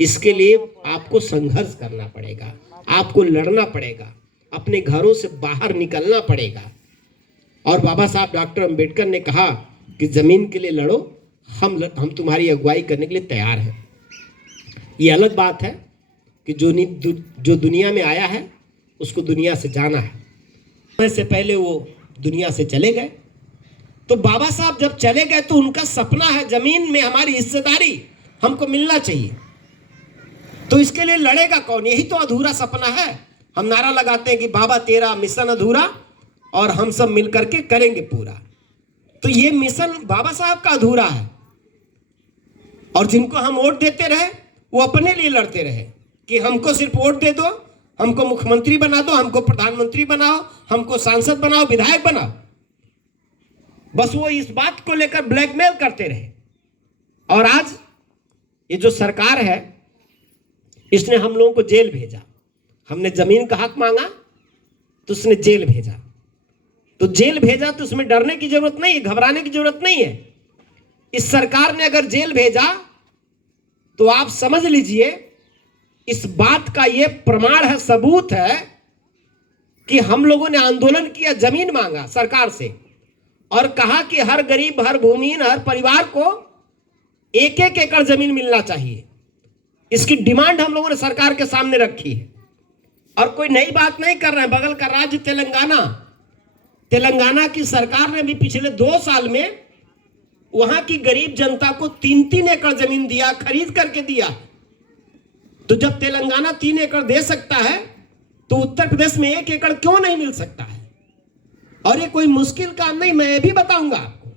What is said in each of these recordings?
इसके लिए आपको संघर्ष करना पड़ेगा, आपको लड़ना पड़ेगा, अपने घरों से बाहर निकलना पड़ेगा। और बाबा साहब डॉक्टर अंबेडकर ने कहा कि जमीन के लिए लड़ो, हम तुम्हारी अगुवाई करने के लिए तैयार हैं। ये अलग बात है कि जो दुनिया में आया है उसको दुनिया से जाना है। समय से पहले वो दुनिया से चले गए, तो बाबा साहब जब चले गए तो उनका सपना है जमीन में हमारी हिस्सेदारी हमको मिलना चाहिए। तो इसके लिए लड़ेगा कौन? यही तो अधूरा सपना है। हम नारा लगाते हैं कि बाबा तेरा मिशन अधूरा और हम सब मिलकर के करेंगे पूरा। तो ये मिशन बाबा साहब का अधूरा है, और जिनको हम वोट देते रहे वो अपने लिए लड़ते रहे कि हमको सिर्फ वोट दे दो, हमको मुख्यमंत्री बना दो, हमको प्रधानमंत्री बनाओ, हमको सांसद बनाओ, विधायक बनाओ। बस वो इस बात को लेकर ब्लैकमेल करते रहे। और आज ये जो सरकार है इसने हम लोगों को जेल भेजा। हमने जमीन का हक मांगा तो उसने जेल भेजा। तो जेल भेजा तो उसमें डरने की जरूरत नहीं है, घबराने की जरूरत नहीं है। इस सरकार ने अगर जेल भेजा तो आप समझ लीजिए इस बात का यह प्रमाण है, सबूत है कि हम लोगों ने आंदोलन किया, जमीन मांगा सरकार से और कहा कि हर गरीब, हर भूमिहीन, हर परिवार को 1-1 एकड़ जमीन मिलना चाहिए। इसकी डिमांड हम लोगों ने सरकार के सामने रखी है। और कोई नई बात नहीं कर रहे हैं। बगल का राज्य तेलंगाना की सरकार ने भी पिछले 2 साल में वहां की गरीब जनता को 3-3 एकड़ जमीन दिया, खरीद करके दिया। तो जब तेलंगाना 3 एकड़ दे सकता है तो उत्तर प्रदेश में 1 एकड़ क्यों नहीं मिल सकता है? और ये कोई मुश्किल काम नहीं, मैं ये भी बताऊंगा आपको।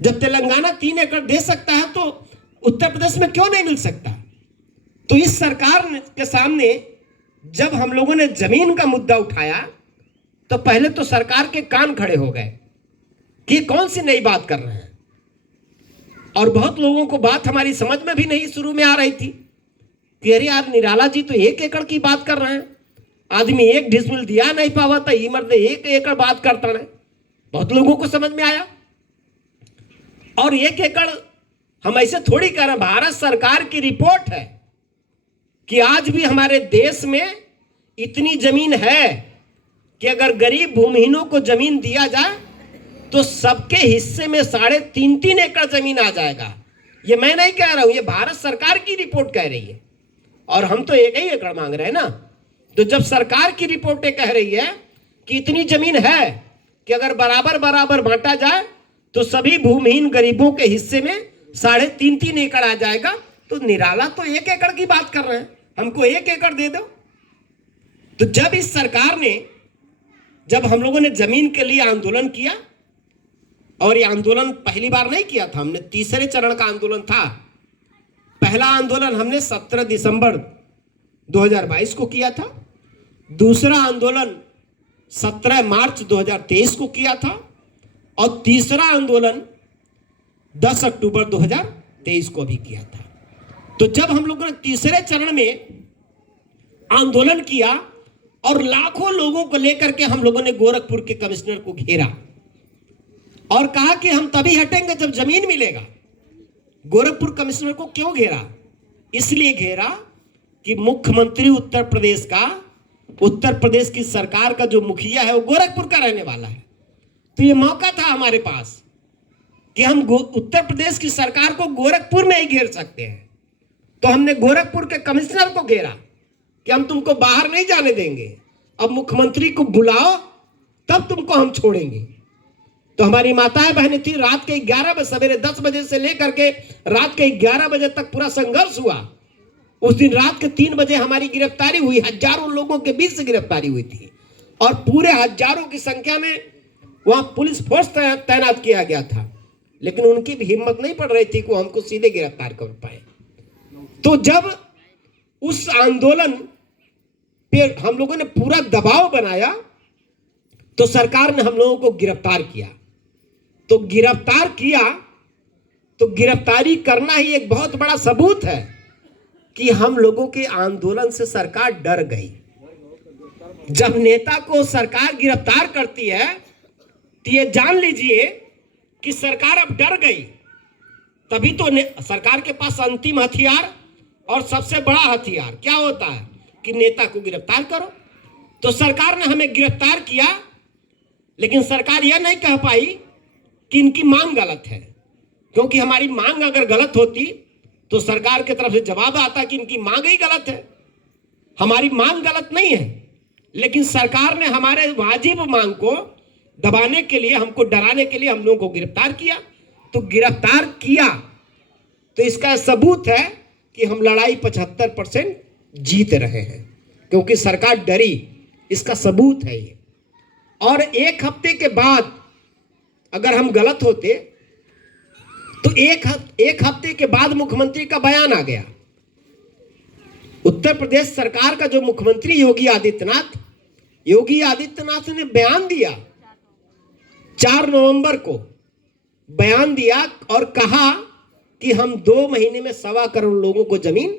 जब तेलंगाना 3 एकड़ दे सकता है तो उत्तर प्रदेश में क्यों नहीं मिल सकता? तो इस सरकार के सामने जब हम लोगों ने जमीन का मुद्दा उठाया तो पहले तो सरकार के कान खड़े हो गए कि कौन सी नई बात कर रहे हैं। और बहुत लोगों को बात हमारी समझ में भी नहीं शुरू में आ रही थी कि अरे यार, निराला जी तो 1 एकड़ की बात कर रहे हैं, आदमी 1 डिसमिल दिया नहीं पावा था, ये मर्द 1 एकड़ बात करता है। बहुत लोगों को समझ में आया। और 1 एकड़ हम ऐसे थोड़ी कह रहे हैं, भारत सरकार की रिपोर्ट है कि आज भी हमारे देश में इतनी जमीन है कि अगर गरीब भूमिहीनों को जमीन दिया जाए तो सबके हिस्से में 3.5 एकड़ जमीन आ जाएगा। ये मैं नहीं कह रहा हूं, ये भारत सरकार की रिपोर्ट कह रही है। और हम तो 1 ही एकड़ मांग रहे हैं ना। तो जब सरकार की रिपोर्टें कह रही है कि इतनी जमीन है कि अगर बराबर बराबर बांटा जाए तो सभी भूमिहीन गरीबों के हिस्से में 3.5 एकड़ आ जाएगा, तो निराला तो 1 एकड़ की बात कर रहे हैं, हमको 1 एकड़ दे दो। तो जब इस सरकार ने, जब हम लोगों ने जमीन के लिए आंदोलन किया, और ये आंदोलन पहली बार नहीं किया था, हमने तीसरे चरण का आंदोलन था। पहला आंदोलन हमने 17 दिसंबर 2022 को किया था, दूसरा आंदोलन 17 मार्च 2023 को किया था, और तीसरा आंदोलन 10 अक्टूबर 2023 को भी किया था। तो जब हम लोगों ने तीसरे चरण में आंदोलन किया और लाखों लोगों को लेकर के हम लोगों ने गोरखपुर के कमिश्नर को घेरा और कहा कि हम तभी हटेंगे जब जमीन मिलेगा। गोरखपुर कमिश्नर को क्यों घेरा? इसलिए घेरा कि मुख्यमंत्री उत्तर प्रदेश की सरकार का जो मुखिया है वो गोरखपुर का रहने वाला है। तो ये मौका था हमारे पास कि हम उत्तर प्रदेश की सरकार को गोरखपुर में ही घेर सकते हैं। तो हमने गोरखपुर के कमिश्नर को घेरा कि हम तुमको बाहर नहीं जाने देंगे, अब मुख्यमंत्री को बुलाओ तब तुमको हम छोड़ेंगे। तो हमारी माताएं बहनें थी, रात के 11 बजे, सवेरे 10 बजे से लेकर के रात के 11 बजे तक पूरा संघर्ष हुआ। उस दिन रात के 3 बजे हमारी गिरफ्तारी हुई। हजारों लोगों के बीच से गिरफ्तारी हुई थी और पूरे हजारों की संख्या में वहां पुलिस फोर्स तैनात किया गया था, लेकिन उनकी भी हिम्मत नहीं पड़ रही थी कि हमको सीधे गिरफ्तार कर पाए। तो जब उस आंदोलन पे हम लोगों ने पूरा दबाव बनाया तो सरकार ने हम लोगों को गिरफ्तार किया। तो गिरफ्तारी करना ही एक बहुत बड़ा सबूत है कि हम लोगों के आंदोलन से सरकार डर गई। जब नेता को सरकार गिरफ्तार करती है तो ये जान लीजिए कि सरकार अब डर गई। तभी तो सरकार के पास अंतिम हथियार और सबसे बड़ा हथियार क्या होता है कि नेता को गिरफ्तार करो। तो सरकार ने हमें गिरफ्तार किया, लेकिन सरकार यह नहीं कह पाई कि इनकी मांग गलत है, क्योंकि हमारी मांग अगर गलत होती तो सरकार की तरफ से जवाब आता कि इनकी मांग ही गलत है। हमारी मांग गलत नहीं है, लेकिन सरकार ने हमारे वाजिब मांग को दबाने के लिए, हमको डराने के लिए हम लोगों को गिरफ्तार किया। तो गिरफ्तार किया तो इसका सबूत है कि हम लड़ाई 75% जीत रहे हैं, क्योंकि सरकार डरी, इसका सबूत है ये। और एक हफ्ते के बाद अगर हम गलत होते तो एक हफ्ते के बाद मुख्यमंत्री का बयान आ गया। उत्तर प्रदेश सरकार का जो मुख्यमंत्री योगी आदित्यनाथ ने बयान दिया, 4 नवंबर को बयान दिया और कहा कि हम 2 महीने में 1.25 करोड़ लोगों को जमीन